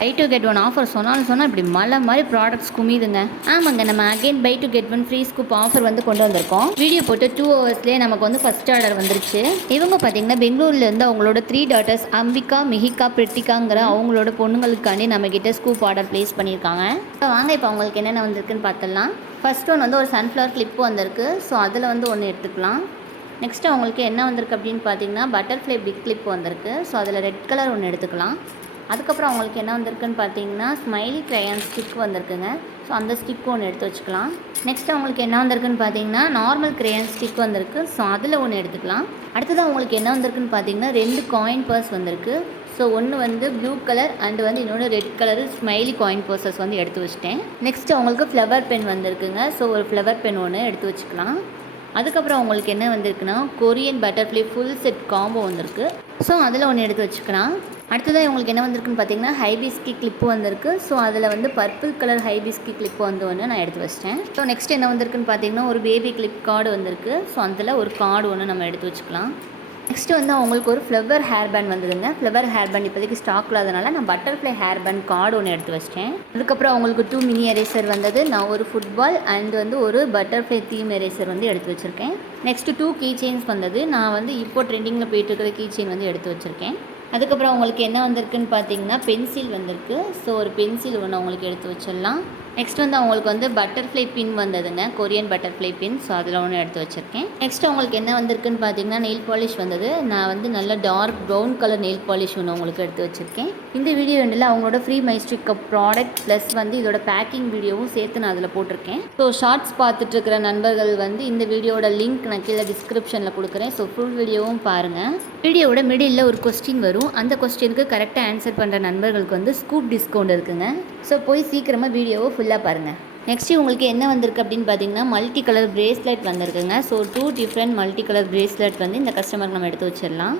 By two get one offer சொன்னால் இப்படி மலை மாதிரி ப்ராடக்ட்ஸ் குமிதுங்க. ஆமாங்க, நம்ம again buy two get one free scoop offer வந்து கொண்டு வந்திருக்கோம். வீடியோ போட்டு 2 ஹவர்ஸ்லேயே நமக்கு வந்து ஃபஸ்ட் ஆர்டர் வந்துருச்சு. இவங்க பார்த்தீங்கன்னா பெங்களூர்லேருந்து அவங்களோட 3 டாட்டர்ஸ் அம்பிகா, மிஹிகா, பிரிட்டிகாங்கிற அவங்களோட பொண்ணுங்களுக்காண்டி நம்மக்கிட்ட ஸ்கூப் ஆர்டர் ப்ளேஸ் பண்ணியிருக்காங்க. வாங்க இப்போ அவங்களுக்கு என்னென்ன வந்திருக்குன்னு பார்த்துடலாம். ஃபர்ஸ்ட் ஒன் வந்து ஒரு சன்ஃப்ளவர் கிளிப்பு வந்திருக்கு. ஸோ அதில் வந்து ஒன்று எடுத்துக்கலாம். நெக்ஸ்ட்டு அவங்களுக்கு என்ன வந்திருக்கு அப்படின்னு பார்த்தீங்கன்னா பட்டர்ஃப்ளை பிக் கிளிப் வந்திருக்கு. ஸோ அதில் ரெட் கலர் ஒன்று எடுத்துக்கலாம். அதுக்கப்புறம் அவங்களுக்கு என்ன வந்திருக்குன்னு பார்த்தீங்கன்னா ஸ்மைலி க்ரையான் ஸ்டிக் வந்திருக்குங்க. ஸோ அந்த ஸ்டிக் ஒன்று எடுத்து வச்சுக்கலாம். நெக்ஸ்ட் அவங்களுக்கு என்ன வந்திருக்குன்னு பார்த்தீங்கன்னா நார்மல் க்ரையான் ஸ்டிக் வந்திருக்கு. ஸோ அதில் ஒன்று எடுத்துக்கலாம். அடுத்தது அவங்களுக்கு என்ன வந்திருக்குன்னு பார்த்தீங்கன்னா 2 காயின் பர்ஸ் வந்திருக்கு. ஸோ ஒன்று வந்து ப்ளூ கலர் அண்ட் வந்து இன்னொன்று red colour smiley coin purses வந்து எடுத்து வச்சுட்டேன். நெக்ஸ்ட் அவங்களுக்கு ஃப்ளவர் பென் வந்திருக்குங்க. ஸோ ஒரு ஃப்ளவர் பென் ஒன்று எடுத்து வச்சுக்கலாம். அதுக்கப்புறம் அவங்களுக்கு என்ன வந்திருக்குன்னா Korean butterfly full set combo வந்திருக்கு. ஸோ அதில் ஒன்று எடுத்து வச்சுக்கலாம். அடுத்ததாக இவங்களுக்கு என்ன வந்திருக்குன்னு பார்த்தீங்கன்னா ஹைபிஸ்கி கிளிப்பு வந்திருக்கு. ஸோ அதில் வந்து பர்பிள் கலர் ஹைபிஸ்கி கிளிப்பு வந்து ஒன்று நான் எடுத்து வச்சிட்டேன். ஸோ நெக்ஸ்ட் என்ன வந்திருக்குன்னு பார்த்தீங்கன்னா ஒரு பேபி கிளிப் கார்டு வந்திருக்கு. ஸோ அதில் ஒரு கார்டு ஒன்று நம்ம எடுத்து வச்சுக்கலாம். நெக்ஸ்ட் வந்து அவங்களுக்கு ஒரு ஃப்ளவர் ஹேர் பேண்ட் வந்ததுங்க. ஃப்ளவர் ஹேர் பேண்ட் இப்போதைக்கு ஸ்டாக் இல்லாதனால நான் பட்டர்ஃப்ளை ஹேர் பேண்ட் கார்டு ஒன்று எடுத்து வச்சிட்டேன். அதுக்கப்புறம் அவங்களுக்கு 2 மினி எரேசர் வந்தது. நான் ஒரு ஃபுட்பால் அண்ட் வந்து ஒரு பட்டர்ஃப்ளை தீம் எரேசர் வந்து எடுத்து வச்சுருக்கேன். நெக்ஸ்ட்டு 2 கீ செயின்ஸ் வந்தது. நான் வந்து இப்போ ட்ரெண்டிங்கில் போயிட்டு இருக்கிற கீ செயின் வந்து எடுத்து வச்சுருக்கேன். அதுக்கப்புறம் அவங்களுக்கு என்ன வந்திருக்குன்னு பார்த்தீங்கன்னா பென்சில் வந்திருக்கு. ஸோ ஒரு பென்சில் ஒன்று அவங்களுக்கு எடுத்து வச்சிடலாம். நெக்ஸ்ட் வந்து அவங்களுக்கு வந்து பட்டர்ஃப்ளை பின் வந்ததுங்க, கொரியன் பட்டர்ஃப்ளை பின். ஸோ அதில் ஒன்று எடுத்து வச்சுருக்கேன். நெக்ஸ்ட் அவங்களுக்கு என்ன வந்திருக்குன்னு பார்த்தீங்கன்னா நெயில் பாலிஷ் வந்தது. நான் வந்து நல்ல dark brown colour nail polish ஒன்று அவங்களுக்கு எடுத்து வச்சுருக்கேன். இந்த வீடியோ எண்டில் அவங்களோட ஃப்ரீ மைஸ்ட்ரிக் கப் ப்ராடக்ட் ப்ளஸ் வந்து இதோட பேக்கிங் வீடியோவும் சேர்த்து நான் அதில் போட்டிருக்கேன். ஸோ ஷார்ட்ஸ் பார்த்துட்டு இருக்கிற நண்பர்கள் வந்து இந்த வீடியோட லிங்க் நான் கீழே டிஸ்கிரிப்ஷனில் கொடுக்குறேன். ஸோ ஃபுல் வீடியோவும் பாருங்கள். வீடியோட மிடில் ஒரு கொஸ்டின் வரும். அந்த கொஸ்டினுக்கு கரெக்டாக ஆன்சர் பண்ணுற நண்பர்களுக்கு வந்து ஸ்கூப் டிஸ்கவுண்ட் இருக்குங்க. ஸோ போய் சீக்கிரமாக வீடியோவை ஃபுல்லாக பாருங்கள். நெக்ஸ்ட்டு உங்களுக்கு என்ன வந்திருக்கு அப்படின்னு பார்த்தீங்கன்னா மல்டி கலர் பிரேஸ்லெட் வந்திருக்குங்க. So 2 different multi colour bracelet வந்து இந்த கஸ்டமருக்கு நம்ம எடுத்து வச்சிடலாம்.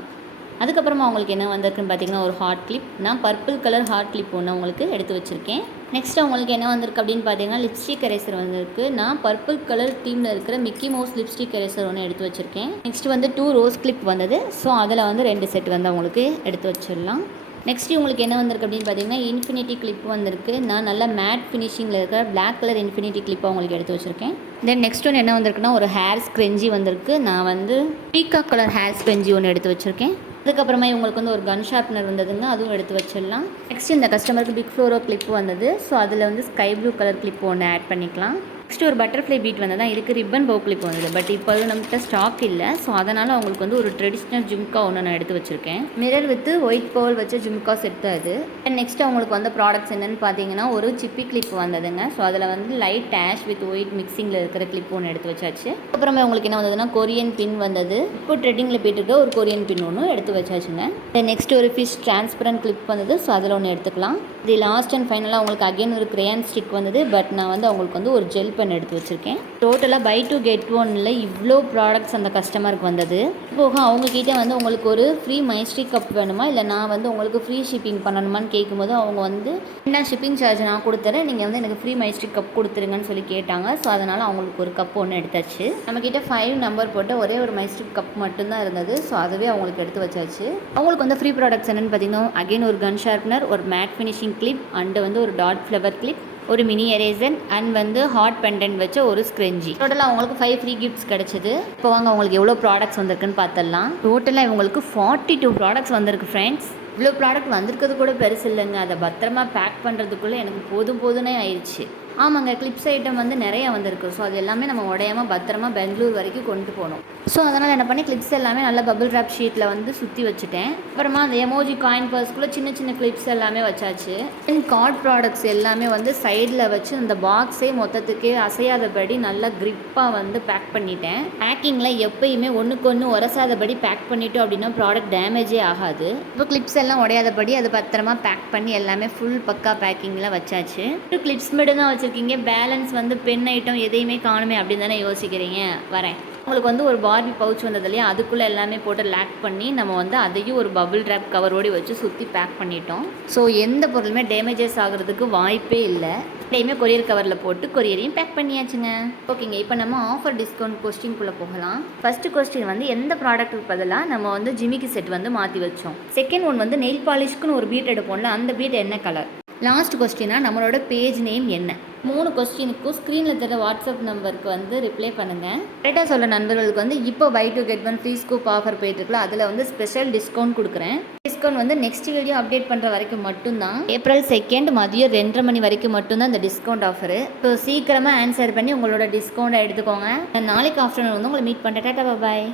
அதுக்கப்புறமா அவங்களுக்கு என்ன வந்திருக்குன்னு பார்த்தீங்கன்னா ஒரு ஹார்ட் கிளிப். நான் பர்பிள் கலர் ஹார்ட் கிளிப் ஒன்று அவங்களுக்கு எடுத்து வச்சுருக்கேன். நெக்ஸ்ட் அவங்களுக்கு என்ன வந்திருக்கு அப்படின்னு பார்த்தீங்கன்னா லிப்ஸ்டிக் எரேசர் வந்திருக்கு. நான் பர்பிள் கலர் தீமில் இருக்கிற மிக்கி மவுஸ் லிப்ஸ்டிக் எரேசர் ஒன்று எடுத்து வச்சுருக்கேன். நெக்ஸ்ட் வந்து 2 ரோஸ் கிளிப் வந்தது. ஸோ அதில் வந்து 2 செட் வந்து அவங்களுக்கு எடுத்து வச்சிடலாம். நெக்ஸ்ட் உங்களுக்கு என்ன வந்திருக்கு அப்படின்னு பார்த்தீங்கன்னா இன்ஃபினிட்டி கிளிப் வந்திருக்கு. நான் நல்லா மேட் ஃபினிஷிங்கில் இருக்கிற பிளாக் கலர் இன்ஃபினிட்டி கிளிப்பை உங்களுக்கு எடுத்து வச்சுருக்கேன். தென் நெக்ஸ்ட் ஒன்று என்ன வந்திருக்குன்னா ஒரு ஹேர் ஸ்க்ரெஞ்சி வந்திருக்கு. நான் வந்து பீகாக் கலர் ஹேர் ஸ்க்ரெஞ்சி ஒன்று எடுத்து வச்சுருக்கேன். அதுக்கப்புறமா இவங்களுக்கு வந்து ஒரு கன் ஷார்ப்னர் வந்ததுங்க, அதுவும் எடுத்து வச்சிடலாம். நெக்ஸ்ட் இந்த கஸ்டமருக்கு பிக் ஃப்ளோரோ கிளிப் வந்தது. ஸோ அதில் வந்து ஸ்கை ப்ளூ கலர் கிளிப் ஒன்று ஆட் பண்ணிக்கலாம். நெக்ஸ்ட் ஒரு பட்டர்ஃப்ளை பீட் வந்து தான் இதுக்கு ரிப்பன் பவு கிளிப் வந்தது. பட் இப்போ நம்மகிட்ட ஸ்டாக் இல்லை. ஸோ அதனால் அவங்களுக்கு வந்து ஒரு ட்ரெடிஷ்னல் ஜும்கா ஒன்று நான் எடுத்து வச்சுருக்கேன். மிரர் வித் ஒயிட் பவுல் வச்ச ஜும்கா செட் தான் அது. அண்ட் நெக்ஸ்ட் அவங்களுக்கு வந்து ப்ராடக்ட்ஸ் என்னென்னு பார்த்தீங்கன்னா ஒரு சிப்பி கிளிப் வந்ததுங்க. ஸோ அதில் வந்து லைட் ஆஷ் வித் ஒயிட் மிக்சிங்கில் இருக்கிற கிளிப் ஒன்று எடுத்து வச்சாச்சு. அப்புறமா உங்களுக்கு என்ன வந்ததுன்னா கொரியன் பின் வந்தது. இப்போ ட்ரெண்டிங்கில் போயிட்டு இருக்க ஒரு கொரியன் பின் ஒன்று எடுத்து வச்சாச்சுங்க. தென் நெக்ஸ்ட் ஒரு ஃபிஷ் டிரான்ஸ்பரண்ட் கிளிப் வந்தது. ஸோ அதில் ஒன்று எடுத்துக்கலாம். இது லாஸ்ட் அண்ட் ஃபைனலாக அவங்களுக்கு அகைன் ஒரு கிரேயான் ஸ்டிக் வந்தது. பட் நான் வந்து அவங்களுக்கு வந்து ஒரு ஜெல் பென் எடுத்து வச்சுருக்கேன். டோட்டலாக பை டு கெட் ஒன்னில் இவ்வளோ ப்ராடக்ட்ஸ் அந்த கஸ்டமருக்கு வந்தது. போக அவங்கக்கிட்ட வந்து உங்களுக்கு ஒரு ஃப்ரீ மைஸ்ட்ரி கப் வேணுமா இல்லை நான் வந்து உங்களுக்கு ஃப்ரீ ஷிப்பிங் பண்ணணுமான்னு கேட்கும்போது அவங்க வந்து என்ன ஷிப்பிங் சார்ஜ் நான் கொடுத்துறேன், நீங்கள் வந்து எனக்கு ஃப்ரீ மைஸ்ட்ரி கப் கொடுத்துருங்கன்னு சொல்லி கேட்டாங்க. ஸோ அதனால் அவங்களுக்கு ஒரு கப் ஒன்று எடுத்தாச்சு. நம்மக்கிட்ட 5 நம்பர் போட்டு ஒரே ஒரு மைஸ்ட்ரி கப் மட்டும்தான் இருந்தது. ஸோ அதுவே அவங்களுக்கு எடுத்து வச்சாச்சு. அவங்களுக்கு வந்து ஃப்ரீ ப்ராடக்ட்ஸ் என்னென்னு பார்த்தீங்கன்னா அகைன் ஒரு கன் ஷார்ப்னர், ஒரு மேட் ஃபினிஷிங் கிளிப் அண்டு வந்து ஒரு டாட் ஃப்ளவர் கிளிப், ஒரு மினி எரேசர் அண்ட் வந்து ஹாட் பெண்டன்ட் வச்ச ஒரு ஸ்க்ரெஞ்சி. டோட்டலாக அவங்களுக்கு 5 ஃப்ரீ கிஃப்ட்ஸ் கிடச்சிது. இப்போ வாங்க அவங்களுக்கு எவ்வளோ ப்ராடக்ட்ஸ் வந்திருக்குன்னு பார்த்துடலாம். டோட்டலாக இவங்களுக்கு 42 ப்ராடக்ட்ஸ் வந்திருக்கு ஃப்ரெண்ட்ஸ். இவ்வளோ ப்ராடக்ட் வந்திருக்கிறது கூட பெருசு இல்லைங்க. அதை பத்திரமா பேக் பண்ணுறதுக்குள்ளே எனக்கு போதுனே ஆயிடுச்சு. ஆமாங்க, கிளிப்ஸ் ஐட்டம் வந்து நிறையா வந்திருக்கு. ஸோ அது எல்லாமே நம்ம உடையாமல் பத்திரமா பெங்களூர் வரைக்கும் கொண்டு போகணும். ஸோ அதனால் என்ன பண்ணி கிளிப்ஸ் எல்லாமே நல்லா பபிள் ராப் ஷீட்டில் வந்து சுற்றி வச்சுட்டேன். அப்புறமா அந்த எமோஜி காயின் பர்ஸ்க்குள்ளே சின்ன சின்ன கிளிப்ஸ் எல்லாமே வச்சாச்சு. தென் கார்ட் ப்ராடக்ட்ஸ் எல்லாமே வந்து சைடில் வச்சு அந்த பாக்ஸே மொத்தத்துக்கே அசையாதபடி நல்லா க்ரிப்பாக வந்து பேக் பண்ணிட்டேன். பேக்கிங்கில் எப்பயுமே ஒன்றுக்கு ஒன்று உரசாதபடி பேக் பண்ணிட்டோம் அப்படின்னா ப்ராடக்ட் டேமேஜே ஆகாது. இப்போ கிளிப்ஸ் எல்லாம் உடையாதபடி அது பத்திரமா பேக் பண்ணி எல்லாமே ஃபுல் பக்கா பேக்கிங்கில் வச்சாச்சு. கிளிப்ஸ் மட்டும் தான் வச்சுருக்கீங்க, பேலன்ஸ் வந்து பென் ஐட்டம் எதையுமே காணுமே அப்படின்னு தானே யோசிக்கிறீங்க. வரேன். உங்களுக்கு வந்து ஒரு பார்பி பவுச் வந்தது இல்லையா, அதுக்குள்ளே எல்லாமே போட்டு லேக் பண்ணி நம்ம வந்து அதையும் ஒரு பபிள் ட்ராப் கவரோடு வச்சு சுற்றி பேக் பண்ணிட்டோம். ஸோ எந்த பொருளுமே டேமேஜஸ் ஆகிறதுக்கு வாய்ப்பே இல்லை. எப்பயுமே கொரியர் கவரில் போட்டு கொரியரையும் பேக் பண்ணியாச்சுங்க. ஓகேங்க, இப்போ நம்ம ஆஃபர் டிஸ்கவுண்ட் கொஸ்டின்குள்ளே போகலாம். ஃபர்ஸ்ட் கொஸ்டின் வந்து எந்த ப்ராடக்ட்டுக்கு பதிலாக நம்ம வந்து ஜிமிக்கி செட் வந்து மாற்றி வச்சோம். செகண்ட் ஒன் வந்து நெயில் பாலிஷ்க்குன்னு ஒரு பீட் எடுப்போம்ல, அந்த பீட் என்ன கலர். லாஸ்ட் கொஸ்டினாக நம்மளோட பேஜ் நேம் என்ன? 3 கொஸ்டினுக்கும் ஸ்க்ரீனில் தர வாட்ஸ்அப் நம்பருக்கு வந்து ரிப்ளை பண்ணுங்கள். கரெக்டாக சொல்ல நண்பர்களுக்கு வந்து இப்போ buy two get one free scoop offer போயிட்டுருக்குல, அதில் வந்து ஸ்பெஷல் டிஸ்கவுண்ட் கொடுக்குறேன். டிஸ்கவுண்ட் வந்து நெக்ஸ்ட் வீடியோ அப்டேட் பண்ணுற வரைக்கும் மட்டும்தான். April 2 மதியம் 2:30 மணி வரைக்கும் மட்டும்தான் இந்த டிஸ்கவுண்ட் ஆஃபரு. ஸோ சீக்கிரமாக ஆன்சர் பண்ணி உங்களோட டிஸ்கவுண்ட்டை எடுத்துக்கோங்க. நாளைக்கு ஆஃப்டர்நூன் வந்து உங்களை மீட் பண்ணுறேன். டாடா பாய்.